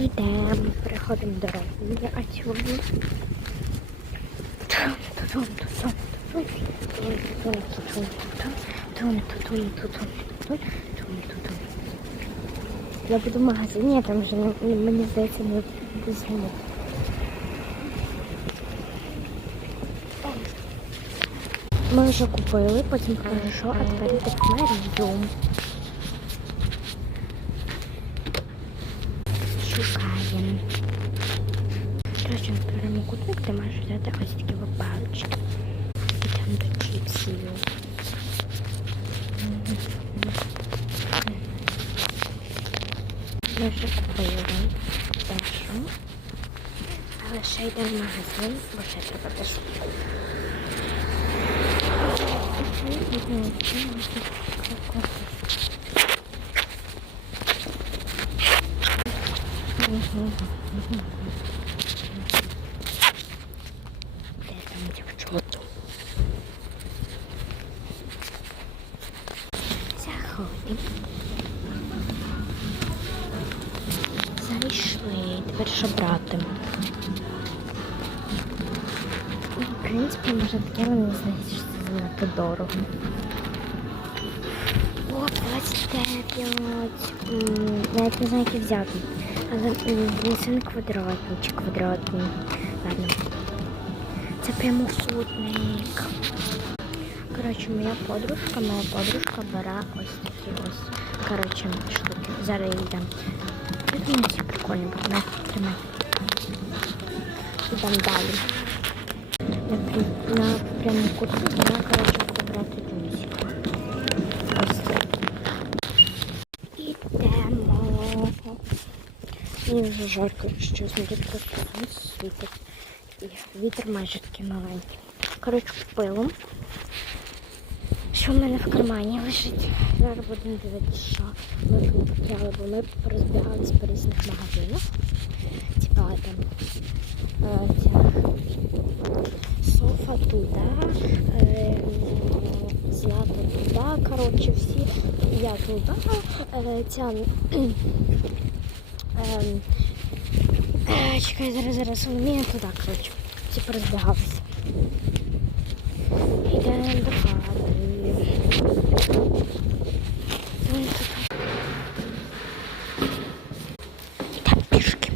Йдемо, переходимо дорогу. А сьогодні. Я буду в магазині, я там вже мені здається не зніму. Ми вже купили, потім хорошо, а тепер йдемо. Шукаємо. Коротше, прямокутник, ти можеш взяти ось такі палички. І там до чіпсів. Ми вже купили першу. Але ще йдемо в магазин, бо ще треба теж. Де там дівчата? Заходимо. Зайшли. Тепер що брати? Ну, В принципі, може таке не знаю, що це занадто дорого. О, 25. Навіть не знаю, який взяти. Але це не квадратний чи квадратний. Ладно. Це прямокутник. Коротше, моя подружка, моя подружка бере ось такі ось. Коротше, штуки. Зараз йдемо. Тут мені всі прикольні, бо тримай. Ідемо далі. На прямокутник вона, коротше, буде брати джинсик. Ось це. Ідемо. Мені вже жарко, що смотрить просто сонце світить. І вітер майже такий маленький. Коротше, купила. Що в мене в кармані лежить? Зараз будемо дивитися, що ми купили, бо ми розбігалися по різних магазинах. Типа там е, софа туди, е, злата туди, коротше, всі я туди, е, ця Ем, е, чекай, зараз, зараз, у мене туди, коротше. Всі порозбігалися. Йдемо до хати. Йдемо пішки.